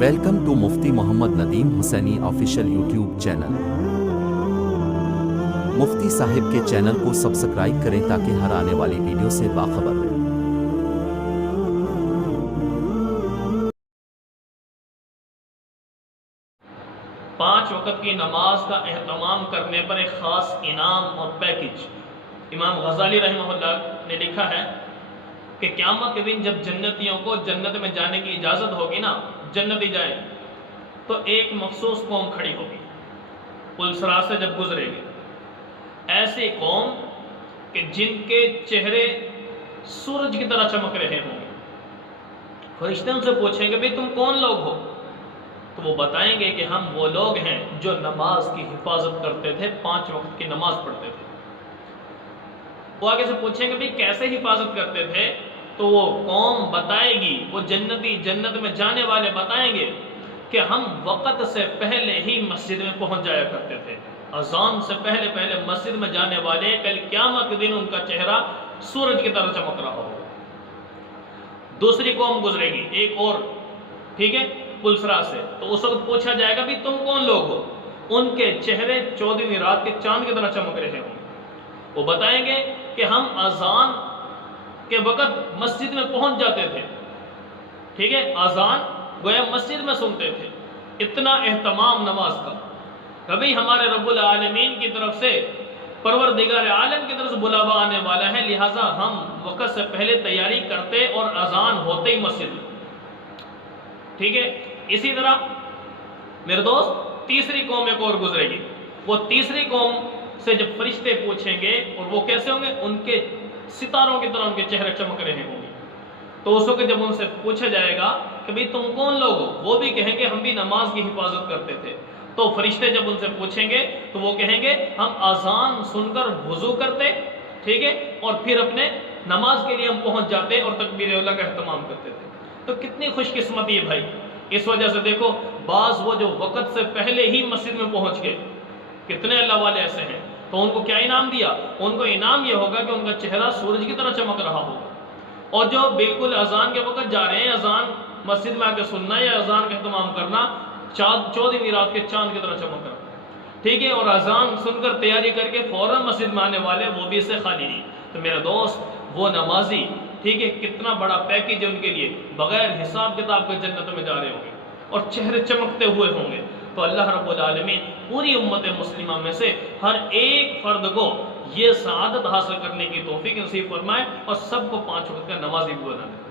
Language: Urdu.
Welcome to Mufti Muhammad Nadeem Hussaini official YouTube channel. Mufti صاحب کے چینل کو سبسکرائب کریں تاکہ ہر آنے والی ویڈیو سے باخبر رہیں۔ پانچ وقت کی نماز کا اہتمام کرنے پر ایک خاص انعام اور پیکج۔ امام غزالی رحمہ اللہ نے لکھا ہے کہ قیامت کے دن جب جنتیوں کو جنت میں جانے کی اجازت ہوگی نا، جنتی جائیں، تو ایک مخصوص قوم کھڑی ہوگی، پلسرا سے جب گزرے گی، ایسی قوم کہ جن کے چہرے سورج کی طرح چمک رہے ہوں گے۔ فرشتے ان سے پوچھیں گے بھئی تم کون لوگ ہو؟ تو وہ بتائیں گے کہ ہم وہ لوگ ہیں جو نماز کی حفاظت کرتے تھے، 5 وقت کی نماز پڑھتے تھے۔ وہ آگے سے پوچھیں گے بھئی کیسے حفاظت کرتے تھے؟ تو وہ قوم بتائے گی، وہ جنتی جنت میں جانے والے بتائیں گے کہ ہم وقت سے پہلے ہی مسجد میں پہنچ جایا کرتے تھے، اذان سے پہلے مسجد میں جانے والے کل قیامت کے دن ان کا چہرہ سورج کی طرح چمک رہا ہوگا۔ دوسری قوم گزرے گی، ایک اور، ٹھیک ہے، پلسرا سے، تو اس وقت پوچھا جائے گا بھی تم کون لوگ ہو؟ ان کے چہرے 14ویں رات کے چاند کی طرح چمک رہے ہوں گے۔ وہ بتائیں گے کہ ہم اذان کے وقت مسجد میں پہنچ جاتے تھے، ٹھیک ہے، اذان گویا مسجد میں سنتے تھے، اتنا اہتمام نماز کا۔ کبھی ہمارے رب العالمین کی طرف سے، پروردگار عالم کی طرف سے بلاوا آنے والا ہے، لہٰذا ہم وقت سے پہلے تیاری کرتے اور اذان ہوتے ہی مسجد میں، ٹھیک ہے۔ اسی طرح میرے دوست تیسری قوم ایک اور گزرے گی۔ وہ تیسری قوم سے جب فرشتے پوچھیں گے، اور وہ کیسے ہوں گے؟ ان کے ستاروں کی طرح ان کے چہرے چمک رہے ہوں گے۔ تو اس وقت جب ان سے پوچھا جائے گا کہ بھئی تم کون لوگ ہو؟ وہ بھی کہیں گے ہم بھی نماز کی حفاظت کرتے تھے۔ تو فرشتے جب ان سے پوچھیں گے تو وہ کہیں گے ہم اذان سن کر وضو کرتے، ٹھیک ہے، اور پھر اپنے نماز کے لیے ہم پہنچ جاتے اور تکبیر اولیٰ کا اہتمام کرتے تھے۔ تو کتنی خوش قسمتی ہے بھائی۔ اس وجہ سے دیکھو بعض وہ جو وقت سے پہلے ہی مسجد میں پہنچ گئے، کتنے اللہ والے ایسے ہیں، تو ان کو کیا انعام دیا؟ ان کو انعام یہ ہوگا کہ ان کا چہرہ سورج کی طرح چمک رہا ہوگا۔ اور جو بالکل اذان کے وقت جا رہے ہیں، اذان مسجد میں آ کے سننا یا اذان کا اہتمام کرنا، 14ویں رات کے چاند کی طرح چمک رہا، ٹھیک ہے، اور اذان سن کر تیاری کر کے فوراً مسجد میں آنے والے، وہ بھی اس سے خالی نہیں۔ تو میرا دوست وہ نمازی، ٹھیک ہے، کتنا بڑا پیکج ہے ان کے لیے، بغیر حساب کتاب کے جنت میں جا رہے ہوں گے اور چہرے چمکتے ہوئے ہوں گے۔ تو اللہ رب العالمین پوری امت مسلمہ میں سے ہر ایک فرد کو یہ سعادت حاصل کرنے کی توفیق نصیب فرمائے اور سب کو 5 وقت کا نمازی بنا دے۔